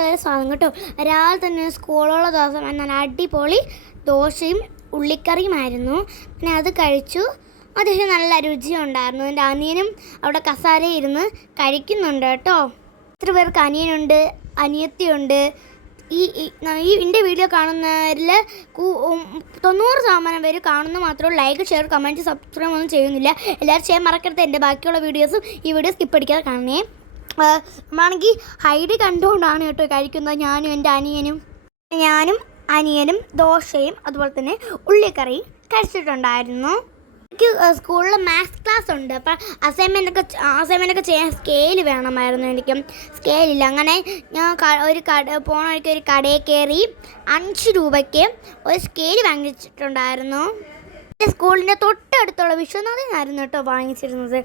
കഴിക്കാനുള്ള സാധനം കേട്ടോ. രാവിലെ തന്നെ സ്കൂളുള്ള ദിവസം എന്നാൽ അടിപൊളി ദോശയും ഉള്ളിക്കറിയുമായിരുന്നു. പിന്നെ അത് കഴിച്ചു. അത്യാവശ്യം നല്ല രുചിയുണ്ടായിരുന്നു എന്റെ അനിയനും അവിടെ കസാരയിരുന്ന് കഴിക്കുന്നുണ്ട് കേട്ടോ. ഇത്ര പേർക്ക് അനിയനുണ്ട് അനിയത്തിയുണ്ട്. ഈ ഈ എന്റെ വീഡിയോ കാണുന്നവരിൽ തൊണ്ണൂറ് ശതമാനം പേര് കാണുന്ന മാത്രമേ ലൈക്ക് ഷെയർ കമന്റ് സബ്സ്ക്രൈബ് ഒന്നും ചെയ്യുന്നില്ല. എല്ലാവരും ചെയ്യാൻ മറക്കരുത്. എന്റെ ബാക്കിയുള്ള വീഡിയോസും ഈ വീഡിയോ സ്കിപ്പ് അടിക്കാതെ കാണണേ. നമ്മളാണെങ്കിൽ ഹൈഡ് കണ്ടുകൊണ്ടാണ് കേട്ടോ കഴിക്കുന്നത് ഞാനും എന്റെ അനിയനും. ഞാനും അനിയനും ദോശയും അതുപോലെ തന്നെ ഉള്ളിക്കറിയും കഴിച്ചിട്ടുണ്ടായിരുന്നു. എനിക്ക് സ്കൂളിൽ മാത്സ് ക്ലാസ് ഉണ്ട്. അപ്പം അസൈൻമെന്റ് ഒക്കെ അസൈൻമെന്റ് ഒക്കെ ചെയ്യാൻ സ്കെയിൽ വേണമായിരുന്നു എനിക്ക്. സ്കെയിലില്ല അങ്ങനെ ഞാൻ ഒരു കട പോണ ഒരു കടയിൽ കയറി അഞ്ച് രൂപയ്ക്ക് ഒരു സ്കെയിൽ വാങ്ങിച്ചിട്ടുണ്ടായിരുന്നു. എന്റെ സ്കൂളിന്റെ തൊട്ടടുത്തുള്ള വിശ്വനാഥനായിരുന്നു കേട്ടോ വാങ്ങിച്ചിരുന്നത്.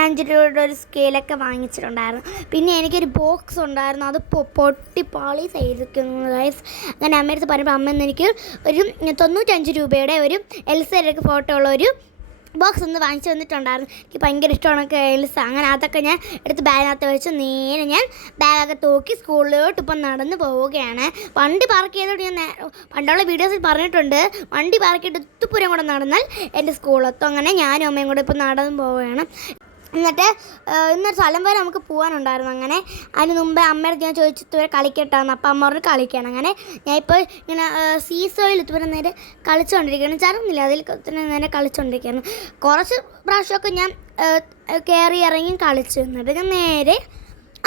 അഞ്ച് രൂപയുടെ ഒരു സ്കെയിലൊക്കെ വാങ്ങിച്ചിട്ടുണ്ടായിരുന്നു. പിന്നെ എനിക്കൊരു ബോക്സ് ഉണ്ടായിരുന്നു. അത് പൊട്ടി പാളി സൈസിക്കുന്നു ഗൈസ് അങ്ങനെ അമ്മയടുത്ത് പറയുമ്പോൾ അമ്മ എനിക്ക് ഒരു തൊണ്ണൂറ്റഞ്ച് രൂപയുടെ ഒരു എൽസയുടെ ഫോട്ടോ ഉള്ള ഒരു ബോക്സ് ഒന്ന് വാങ്ങിച്ചു വന്നിട്ടുണ്ടായിരുന്നു. എനിക്ക് ഭയങ്കര ഇഷ്ടമാണ് കേൾസ് അങ്ങനെ അതൊക്കെ ഞാൻ എടുത്ത് ബാഗിനകത്ത് വെച്ച്. നേരെ ഞാൻ ബാഗൊക്കെ തൂക്കി സ്കൂളിലോട്ട് ഇപ്പം നടന്ന് പോവുകയാണ്. വണ്ടി പാർക്ക് ചെയ്തോണ്ട് ഞാൻ പണ്ടുള്ള വീഡിയോസിൽ പറഞ്ഞിട്ടുണ്ട്. വണ്ടി പാർക്ക് ചെയ്ത് ഉത്തുപുരം കൂടെ നടന്നാൽ എന്റെ സ്കൂളെത്തും അങ്ങനെ ഞാനും അമ്മയും കൂടെ ഇപ്പം നടന്ന് പോവുകയാണ്. എന്നിട്ട് ഇന്നൊരു സ്ഥലം വരെ നമുക്ക് പോകാനുണ്ടായിരുന്നു അങ്ങനെ. അതിന് മുമ്പേ അമ്മയുടെ ഞാൻ ചോദിച്ചു ഇതുവരെ കളിക്കട്ടാന്ന്. അപ്പം അമ്മ പറഞ്ഞു കളിക്കണം അങ്ങനെ. ഞാൻ ഇപ്പോൾ ഇങ്ങനെ സീസോയിൽ ഇതുവരെ നേരെ കളിച്ചുകൊണ്ടിരിക്കുകയാണ് ചറന്നില്ല അതിൽ തന്നെ നേരെ കളിച്ചുകൊണ്ടിരിക്കുകയാണ് കുറച്ച് പ്രാവശ്യമൊക്കെ ഞാൻ കയറി ഇറങ്ങി കളിച്ചു. എന്നിട്ട് ഞാൻ നേരെ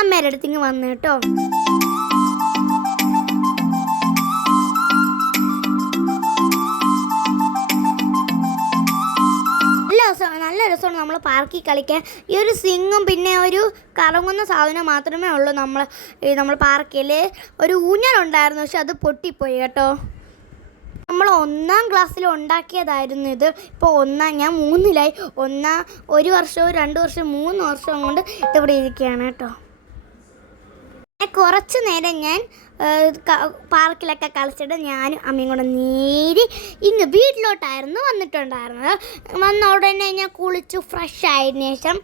അമ്മയുടെ അടുത്തിങ്ങ് വന്നു കേട്ടോ. രസമാണ് നല്ല രസമാണ് നമ്മൾ പാർക്കിൽ കളിക്കാൻ. ഈ ഒരു സിങ്ങും പിന്നെ ഒരു കറങ്ങുന്ന സാധനം മാത്രമേ ഉള്ളൂ നമ്മൾ നമ്മൾ പാർക്കിൽ ഒരു ഊഞ്ഞലുണ്ടായിരുന്നു പക്ഷെ അത് പൊട്ടിപ്പോയി കേട്ടോ. നമ്മൾ ഒന്നാം ക്ലാസ്സിൽ ഉണ്ടാക്കിയതായിരുന്നു ഇത്. ഇപ്പോൾ ഒന്നാം ഞാൻ മൂന്നിലായി. ഒന്നാം ഒരു വർഷവും രണ്ട് വർഷവും മൂന്ന് വർഷവും കൊണ്ട് ഇതിവിടെ ഇരിക്കുകയാണ് കേട്ടോ. കുറച്ച് നേരം ഞാൻ പാർക്കിലൊക്കെ കളിച്ചിട്ട് ഞാനും അമ്മയും കൂടെ നേരി ഇങ്ങ് വീട്ടിലോട്ടായിരുന്നു വന്നിട്ടുണ്ടായിരുന്നത്. വന്ന ഉടനെ ഞാൻ കുളിച്ചു ഫ്രഷ് ആയതിനു ശേഷം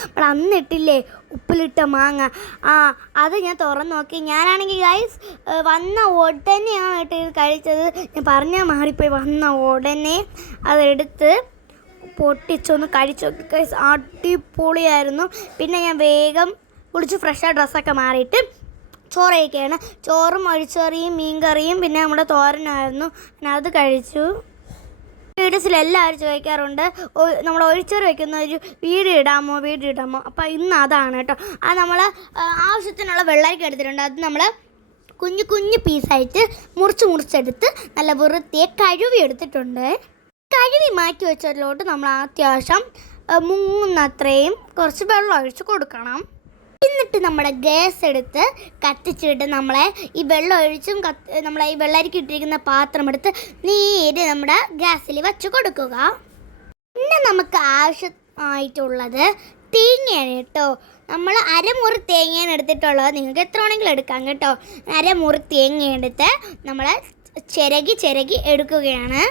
നമ്മൾ അന്നിട്ടില്ലേ ഉപ്പിലിട്ട മാങ്ങ. ആ അത് ഞാൻ തുറന്നു നോക്കി. ഞാനാണെങ്കിൽ ഗൈസ് വന്ന ഉടനെയാണ് കേട്ടോ ഇത് കഴിച്ചത്. ഞാൻ പറഞ്ഞാൽ മാറിപ്പോയി. വന്ന ഉടനെ അതെടുത്ത് പൊട്ടിച്ചൊന്ന് കഴിച്ചു നോക്കി. ഗൈസ് അടിപൊളിയായിരുന്നു. പിന്നെ ഞാൻ വേഗം കുളിച്ച് ഫ്രഷ് ഡ്രസ്സൊക്കെ മാറിയിട്ട് ചോറ് കഴിക്കുകയാണ് ചോറും ഒഴിച്ചറിയും മീൻകറിയും പിന്നെ നമ്മുടെ തോരനായിരുന്നു. പിന്നെ അത് കഴിച്ചു. വീഡിയോസിൽ ചോദിക്കാറുണ്ട് നമ്മൾ ഒഴിച്ചോറ് വെക്കുന്ന ഒരു വീട് ഇടാമോ? വീട് ഇടാമോ? അപ്പോൾ ഇന്ന് അതാണ് കേട്ടോ. അത് നമ്മൾ ആവശ്യത്തിനുള്ള വെള്ളരിക്ക എടുത്തിട്ടുണ്ട്. അത് നമ്മൾ കുഞ്ഞു കുഞ്ഞു പീസായിട്ട് മുറിച്ച് മുറിച്ചെടുത്ത് നല്ല വൃത്തിയെ കഴുകി എടുത്തിട്ടുണ്ട്. കഴുകി മാറ്റി വെച്ചതിലോട്ട് നമ്മൾ അത്യാവശ്യം മുങ്ങുന്നത്രയും കുറച്ച് വെള്ളം ഒഴിച്ച് കൊടുക്കണം. എന്നിട്ട് നമ്മുടെ ഗ്യാസ് എടുത്ത് കത്തിച്ചിട്ട് നമ്മളെ ഈ വെള്ളം ഒഴിച്ചും കത്ത് നമ്മളെ ഈ വെള്ളരിക്ക് ഇട്ടിരിക്കുന്ന പാത്രം എടുത്ത് നേരെ നമ്മുടെ ഗ്യാസിൽ വെച്ച് കൊടുക്കുക. പിന്നെ നമുക്ക് ആവശ്യമായിട്ടുള്ളത് തേങ്ങയാണ് കേട്ടോ. നമ്മൾ അരമുറി തേങ്ങയാണ് എടുത്തിട്ടുള്ളത്. നിങ്ങൾക്ക് എത്ര വേണമെങ്കിലും എടുക്കാം കേട്ടോ. അരമുറി തേങ്ങ എടുത്ത് നമ്മൾ ചിരകി ചിരകി എടുക്കുകയാണ്.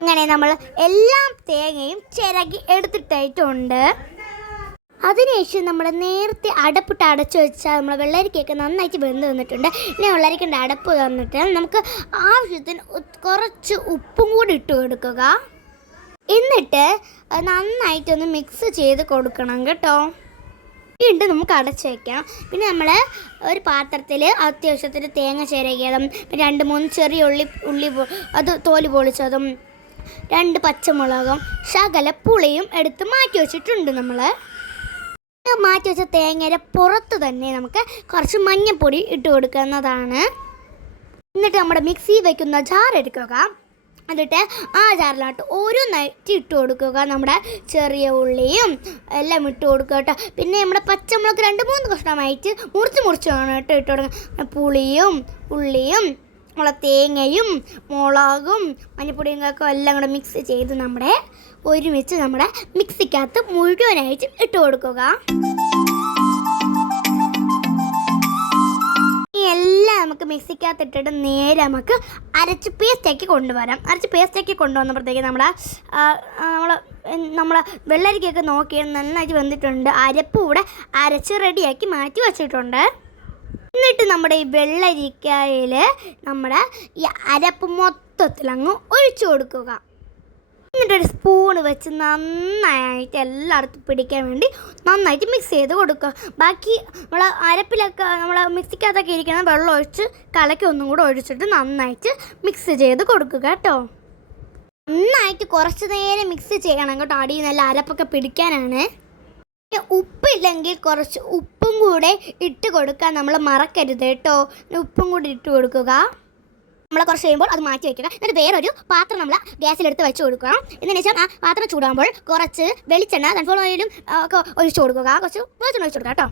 അങ്ങനെ നമ്മൾ എല്ലാം തേങ്ങയും ചിരകി എടുത്തിട്ടായിട്ടുണ്ട്. അതിനുശേഷം നമ്മൾ നേരത്തെ അടപ്പിട്ട് അടച്ചു വെച്ചാൽ നമ്മൾ വെള്ളരിക്കൊക്കെ നന്നായിട്ട് വെന്ത് വന്നിട്ടുണ്ട്. ഇനി വെള്ളരിക്കേണ്ട അടപ്പ് തന്നിട്ട് നമുക്ക് ആവശ്യത്തിന് കുറച്ച് ഉപ്പും കൂടി ഇട്ട് കൊടുക്കുക. എന്നിട്ട് നന്നായിട്ടൊന്ന് മിക്സ് ചെയ്ത് കൊടുക്കണം കേട്ടോ. വീണ്ടും നമുക്ക് അടച്ചു വയ്ക്കാം പിന്നെ നമ്മൾ ഒരു പാത്രത്തിൽ അത്യാവശ്യത്തിന് തേങ്ങ ചിരകിയതും രണ്ട് മൂന്ന് ചെറിയ ഉള്ളി ഉള്ളി അത് തോൽ പൊളിച്ചതും രണ്ട് പച്ചമുളകും ശകല പുളിയും എടുത്ത് മാറ്റി വെച്ചിട്ടുണ്ട് നമ്മൾ. മാറ്റി വെച്ച തേങ്ങയുടെ പുറത്ത് തന്നെ നമുക്ക് കുറച്ച് മഞ്ഞൾപ്പൊടി ഇട്ട് കൊടുക്കുന്നതാണ്. എന്നിട്ട് നമ്മുടെ മിക്സി വയ്ക്കുന്ന ജാർ എടുക്കുക. എന്നിട്ട് ആ ജാറിലോട്ട് ഓരോന്നായിട്ട് ഇട്ട് കൊടുക്കുക നമ്മുടെ ചെറിയ ഉള്ളിയും എല്ലാം ഇട്ട് കൊടുക്കുക കേട്ടോ. പിന്നെ നമ്മുടെ പച്ചമുളക് രണ്ട് മൂന്ന് കഷ്ണമായിട്ട് മുറിച്ച് മുറിച്ച് വേണം കേട്ടോ ഇട്ട് കൊടുക്കുക പുളിയും ഉള്ളിയും നമ്മളെ തേങ്ങയും മുളകും മഞ്ഞപ്പൊടിയും ഒക്കെ എല്ലാം കൂടെ മിക്സ് ചെയ്ത് നമ്മുടെ ഒരുമിച്ച് നമ്മുടെ മിക്സിക്കകത്ത് മുഴുവനായിട്ട് ഇട്ട് കൊടുക്കുക. നമുക്ക് മിക്സിക്കകത്ത് ഇട്ടിട്ട് നേരെ നമുക്ക് അരച്ച് പേസ്റ്റാക്കി കൊണ്ടുവരാം. അരച്ച് പേസ്റ്റാക്കി കൊണ്ടുവന്നപ്പോഴത്തേക്ക് നമ്മുടെ നമ്മൾ നമ്മൾ വെള്ളരിക്കൊക്കെ നോക്കി നന്നായിട്ട് വന്നിട്ടുണ്ട് അരപ്പ് കൂടെ അരച്ച് റെഡിയാക്കി മാറ്റി വെച്ചിട്ടുണ്ട്. എന്നിട്ട് നമ്മുടെ ഈ വെള്ളരിക്കയിൽ നമ്മുടെ ഈ അരപ്പ് മൊത്തത്തിൽ അങ്ങ് ഒഴിച്ചു കൊടുക്കുക. എന്നിട്ടൊരു സ്പൂൺ വെച്ച് നന്നായിട്ട് എല്ലായിടത്തും പിടിക്കാൻ വേണ്ടി നന്നായിട്ട് മിക്സ് ചെയ്ത് കൊടുക്കുക. ബാക്കി നമ്മൾ അരപ്പിലൊക്കെ നമ്മൾ മിക്സിക്കകത്തൊക്കെ ഇരിക്കുന്ന വെള്ളം ഒഴിച്ച് കലക്കി ഒന്നും കൂടെ ഒഴിച്ചിട്ട് നന്നായിട്ട് മിക്സ് ചെയ്ത് കൊടുക്കുക കേട്ടോ. നന്നായിട്ട് കുറച്ച് നേരം മിക്സ് ചെയ്യണം കേട്ടോ. അടിയിൽ നല്ല അരപ്പൊക്കെ പിടിക്കാനാണ്. ഉപ്പില്ലെങ്കിൽ കുറച്ച് ഉപ്പും കൂടെ ഇട്ട് കൊടുക്കാൻ നമ്മൾ മറക്കരുത് കേട്ടോ. ഉപ്പും കൂടി ഇട്ട് കൊടുക്കുക. നമ്മൾ കുറച്ച് കഴിയുമ്പോൾ അത് മാറ്റി വയ്ക്കുക എന്നിട്ട് വേറൊരു പാത്രം നമ്മൾ ഗ്യാസിലെടുത്ത് വെച്ച് കൊടുക്കുക. എന്നതിന് ശേഷം ആ പാത്രം ചൂടാകുമ്പോൾ കുറച്ച് വെളിച്ചെണ്ണ സൺഫ്ലവർ ഓയിലും ഒക്കെ ഒഴിച്ചു കൊടുക്കുക. കുറച്ച് വെളിച്ചെണ്ണ ഒഴിച്ചു കൊടുക്കുക കേട്ടോ.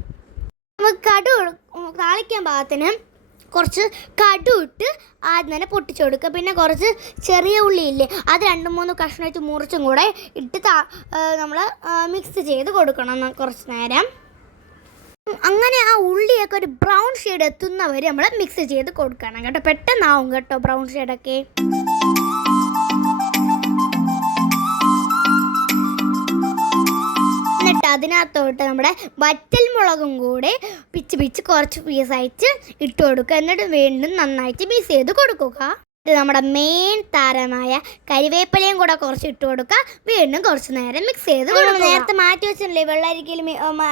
നമുക്ക് കടു താളിക്കാൻ പാകത്തിന് കുറച്ച് കടു ഇട്ട് ആദ്യം തന്നെ പൊട്ടിച്ചു കൊടുക്കുക. പിന്നെ കുറച്ച് ചെറിയ ഉള്ളി ഇല്ലേ അത് രണ്ട് മൂന്ന് കഷ്ണമായിട്ട് മുറിച്ചും കൂടെ ഇട്ട് നമ്മൾ മിക്സ് ചെയ്ത് കൊടുക്കണം കുറച്ച് നേരം. അങ്ങനെ ആ ഉള്ളിയൊക്കെ ഒരു ബ്രൗൺ ഷെയ്ഡ് എത്തുന്നവരെ നമ്മൾ മിക്സ് ചെയ്ത് കൊടുക്കണം കേട്ടോ. പെട്ടെന്നാവും കേട്ടോ ബ്രൗൺ ഷെയ്ഡൊക്കെ അതിനകത്തോട്ട് നമ്മുടെ വറ്റൽ മുളകും കൂടെ പിച്ച് പിച്ച് കുറച്ച് പീസായിട്ട് ഇട്ട് കൊടുക്കുക. എന്നിട്ട് വീണ്ടും നന്നായിട്ട് മിക്സ് ചെയ്ത് കൊടുക്കുക. ഇത് നമ്മുടെ മെയിൻ താരമായ കരിവേപ്പിലയും കൂടെ കുറച്ച് ഇട്ട് കൊടുക്കുക. വീണ്ടും കുറച്ച് നേരം മിക്സ് ചെയ്ത് കൊടുക്കുക. നേരത്തെ മാറ്റി വെച്ചിട്ടില്ലേ? വെള്ളരിക്കയിൽ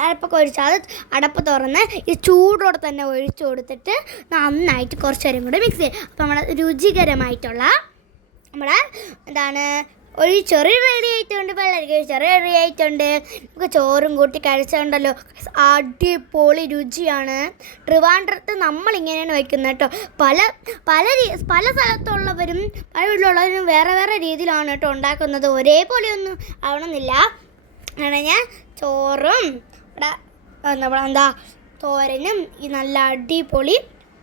അരപ്പൊക്കെ ഒഴിച്ച് അത് അടപ്പ് തുറന്ന് ഈ ചൂടോടെ തന്നെ ഒഴിച്ചു കൊടുത്തിട്ട് നന്നായിട്ട് കുറച്ച് നേരം കൂടെ മിക്സ് ചെയ്യും അപ്പോൾ നമ്മുടെ രുചികരമായിട്ടുള്ള നമ്മുടെ എന്താണ് ഒരു ചെറിയ റെഡി ആയിട്ടുണ്ട് വെള്ളരിക്ക ചെറിയ റെഡി ആയിട്ടുണ്ട്. നമുക്ക് ചോറും കൂട്ടി കഴിച്ചുണ്ടല്ലോ. അടിപൊളി രുചിയാണ്. ട്രിവാൻഡ്രത്ത് നമ്മൾ ഇങ്ങനെയാണ് വെക്കുന്നത് കേട്ടോ. പല പല പല സ്ഥലത്തുള്ളവരും പല വീട്ടിലുള്ളവരും വേറെ വേറെ രീതിയിലാണ് കേട്ടോ ഉണ്ടാക്കുന്നത്. ഒരേപോലെ ഒന്നും ആവണമെന്നില്ല. അങ്ങനെ ഞാൻ ചോറും ഇവിടെ എന്താ എന്താ തോരനും ഈ നല്ല അടിപൊളി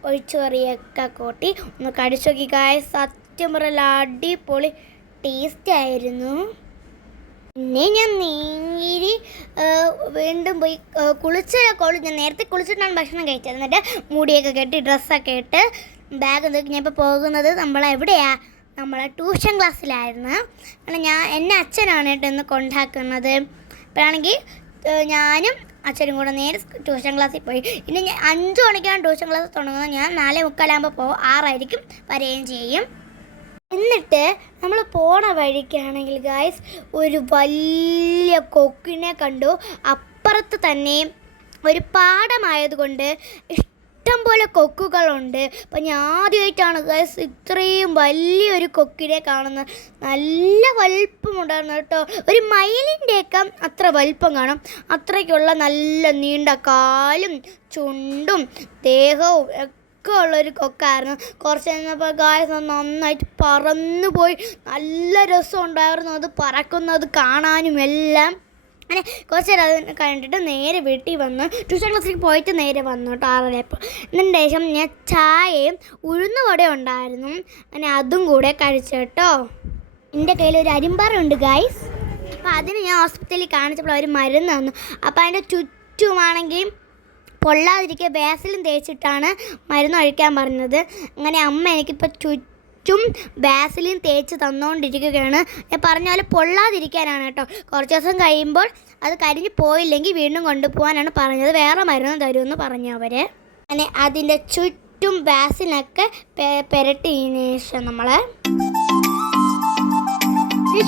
ഒഴിച്ചുകറിയൊക്കെ കൂട്ടി ഒന്ന് കടിച്ചു നോക്കി. കായ സത്യം പറയല അടിപൊളി ടേസ്റ്റ് ആയിരുന്നു. പിന്നെ ഞാൻ നീരി വീണ്ടും പോയി കുളിച്ച കുളി ഞാൻ നേരത്തെ കുളിച്ചിട്ടാണ് ഭക്ഷണം കഴിച്ചത്. എന്നിട്ട് മുടിയൊക്കെ കെട്ടി ഡ്രസ്സൊക്കെ ഇട്ട് ബാഗ് നോക്കി ഞാൻ ഇപ്പോൾ പോകുന്നത് നമ്മളെവിടെയാ നമ്മളെ ട്യൂഷൻ ക്ലാസ്സിലായിരുന്നു അങ്ങനെ ഞാൻ എന്നെ അച്ഛനാണ് കേട്ടോ ഇന്ന് കൊണ്ടാക്കുന്നത്. ഇപ്പോഴാണെങ്കിൽ ഞാനും അച്ഛനും കൂടെ നേരെ ട്യൂഷൻ ക്ലാസ്സിൽ പോയി. ഇനി ഞാൻ അഞ്ച് മണിക്കാണ് ട്യൂഷൻ ക്ലാസ് തുടങ്ങുന്നത്. ഞാൻ നാലേ മുക്കാലാകുമ്പോൾ പോകും ആറായിരിക്കും വരികയും ചെയ്യും. എന്നിട്ട് നമ്മൾ പോണ വഴിക്കാണെങ്കിൽ ഗായ്സ് ഒരു വലിയ കൊക്കിനെ കണ്ടു. അപ്പുറത്ത് തന്നെ ഒരു പാടമായതുകൊണ്ട് ഇഷ്ടം പോലെ കൊക്കുകളുണ്ട്. അപ്പം ഞാൻ ആദ്യമായിട്ടാണ് ഗായ്സ് ഇത്രയും വലിയൊരു കൊക്കിനെ കാണുന്നത്. നല്ല വലിപ്പമുണ്ടായിരുന്നു കേട്ടോ. ഒരു മയിലിന്റെയൊക്കെ അത്ര വലിപ്പം കാണും. അത്രയ്ക്കുള്ള നല്ല നീണ്ട കാലും ചുണ്ടും ദേഹവും ഒക്കെ ഉള്ളൊരു കൊക്കായിരുന്നു. കുറച്ച് കഴിഞ്ഞപ്പോൾ ഗായസ് നന്നായിട്ട് പറന്നു പോയി നല്ല രസം ഉണ്ടായിരുന്നു അത് പറക്കുന്നത് കാണാനും എല്ലാം. അങ്ങനെ കുറച്ച് നേരം അത് കണ്ടിട്ട് നേരെ വീട്ടിൽ വന്ന് ട്യൂഷൻ ക്ലാസ്സിലേക്ക് പോയിട്ട് നേരെ വന്നു കേട്ടോ ആറരയപ്പോൾ എന്നിട്ട് ശേഷം ഞാൻ ചായയും ഉഴുന്നുവട ഉണ്ടായിരുന്നു. അങ്ങനെ അതും കൂടെ കഴിച്ചു കേട്ടോ എന്റെ കയ്യിൽ ഒരു അരിമ്പാറുണ്ട് ഗായ്സ് അപ്പോൾ അതിന് ഞാൻ ഹോസ്പിറ്റലിൽ കാണിച്ചപ്പോൾ അവർ മരുന്ന് തന്നു. അപ്പോൾ അതിന്റെ ചുറ്റുമാണെങ്കിൽ പൊള്ളാതിരിക്കുക ബാസിലും തേച്ചിട്ടാണ് മരുന്ന് ഒഴിക്കാൻ പറഞ്ഞത്. അങ്ങനെ അമ്മ എനിക്കിപ്പോൾ ചുറ്റും ബാസിലും തേച്ച് തന്നുകൊണ്ടിരിക്കുകയാണ് ഞാൻ പറഞ്ഞ പോലെ പൊള്ളാതിരിക്കാനാണ് കേട്ടോ. കുറച്ച് ദിവസം കഴിയുമ്പോൾ അത് കരിഞ്ഞ് പോയില്ലെങ്കിൽ വീണ്ടും കൊണ്ടുപോകാനാണ് പറഞ്ഞത്. വേറെ മരുന്ന് തരുമെന്ന് പറഞ്ഞു അവർ അങ്ങനെ അതിന്റെ ചുറ്റും ബാസിനൊക്കെ പെരട്ടിയതിന് ശേഷം നമ്മൾ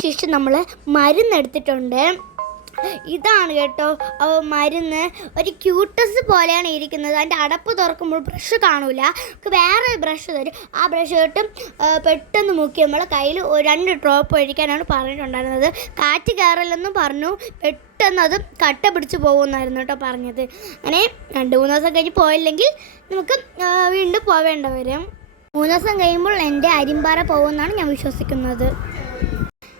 ശേഷം നമ്മൾ മരുന്നെടുത്തിട്ടുണ്ട്. ഇതാണ് കേട്ടോ മരുന്ന്. ഒരു ക്യൂട്ടസ് പോലെയാണ് ഇരിക്കുന്നത്. അതിന്റെ അടപ്പ് തുറക്കുമ്പോൾ ബ്രഷ് കാണൂല. നമുക്ക് വേറെ ബ്രഷ് തരും. ആ ബ്രഷ് ഇട്ട് പെട്ടെന്ന് മുക്കി നമ്മൾ കയ്യിൽ രണ്ട് ഡ്രോപ്പ് ഒഴിക്കാനാണ് പറഞ്ഞിട്ടുണ്ടായിരുന്നത്. കാറ്റ് കയറില്ലെന്നും പറഞ്ഞു. പെട്ടെന്ന് അത് കട്ട പിടിച്ച് പോകുമെന്നായിരുന്നു കേട്ടോ പറഞ്ഞത്. അങ്ങനെ രണ്ട് മൂന്ന് ദിവസം കഴിഞ്ഞ് പോയില്ലെങ്കിൽ നമുക്ക് വീണ്ടും പോവേണ്ട വരും. മൂന്ന് ദിവസം കഴിയുമ്പോൾ എന്റെ അരിമ്പാറ പോകുമെന്നാണ് ഞാൻ വിശ്വസിക്കുന്നത്.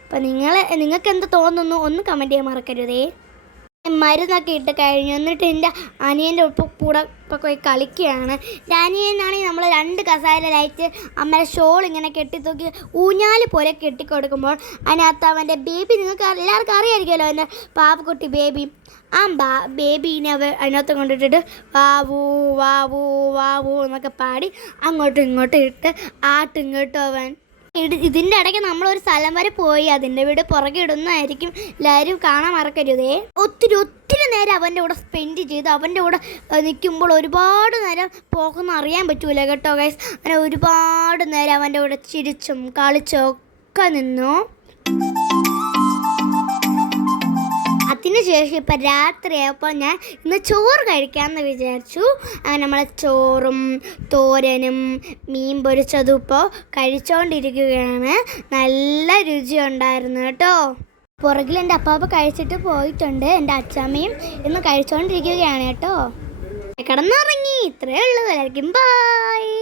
അപ്പം നിങ്ങൾ നിങ്ങൾക്ക് എന്ത് തോന്നുന്നു? ഒന്ന് കമന്റ് ചെയ്യാൻ മറക്കരുതേ. മരുന്നൊക്കെ ഇട്ട് കഴിഞ്ഞു. എന്നിട്ട് എന്റെ അനിയന്റെ ഒപ്പം കൂടെ ഇപ്പോൾ പോയി കളിക്കുകയാണ്. എന്റെ അനിയനാണെങ്കിൽ നമ്മൾ രണ്ട് കസാരയിലായിട്ട് അമ്മയുടെ ഷോൾ ഇങ്ങനെ കെട്ടിത്തൂക്കി ഊഞ്ഞാൽ പോലെ കെട്ടിക്കൊടുക്കുമ്പോൾ അതിനകത്ത് അവന്റെ ബേബി നിങ്ങൾക്ക് എല്ലാവർക്കും അറിയായിരിക്കുമല്ലോ. എന്റെ പാപ്പക്കുട്ടി ബേബി. ആ ബാ ബേബീനെ അവ അതിനകത്ത് കൊണ്ടിട്ടിട്ട് വാവൂ വാവൂ വാവൂ എന്നൊക്കെ പാടി അങ്ങോട്ടും ഇങ്ങോട്ടും ഇട്ട് ആട്ടിങ്ങോട്ടും അവൻ ഇതിന്റെ ഇടയ്ക്ക് നമ്മൾ ഒരു സ്ഥലം വരെ പോയി അതിന്റെ വീട് പുറകെ ഇടുന്നതായിരിക്കും എല്ലാവരും കാണാൻ മറക്കരുതേ. ഒത്തിരി ഒത്തിരി നേരം അവന്റെ കൂടെ സ്പെൻഡ് ചെയ്ത് അവന്റെ കൂടെ നിൽക്കുമ്പോൾ ഒരുപാട് നേരം പോകുന്ന അറിയാൻ പറ്റൂല കേട്ടോ ഗൈസ് അങ്ങനെ ഒരുപാട് നേരം അവന്റെ കൂടെ ചിരിച്ചും കളിച്ചും ഒക്കെ നിന്നു. അതിനുശേഷം ഇപ്പം രാത്രിയായപ്പോൾ ഞാൻ ഇന്ന് ചോറ് കഴിക്കാമെന്ന് വിചാരിച്ചു. നമ്മൾ ചോറും തോരനും മീൻ പൊരിച്ചതും ഇപ്പോൾ കഴിച്ചുകൊണ്ടിരിക്കുകയാണ് നല്ല രുചിയുണ്ടായിരുന്നു കേട്ടോ. പുറകിൽ എന്റെ അപ്പാപ്പ കഴിച്ചിട്ട് പോയിട്ടുണ്ട്. എന്റെ അച്ഛമ്മയും ഇന്ന് കഴിച്ചുകൊണ്ടിരിക്കുകയാണ് കേട്ടോ. കിടന്നുറങ്ങി. ഇത്രയേ ഉള്ളൂ. എല്ലാവർക്കും ബായ്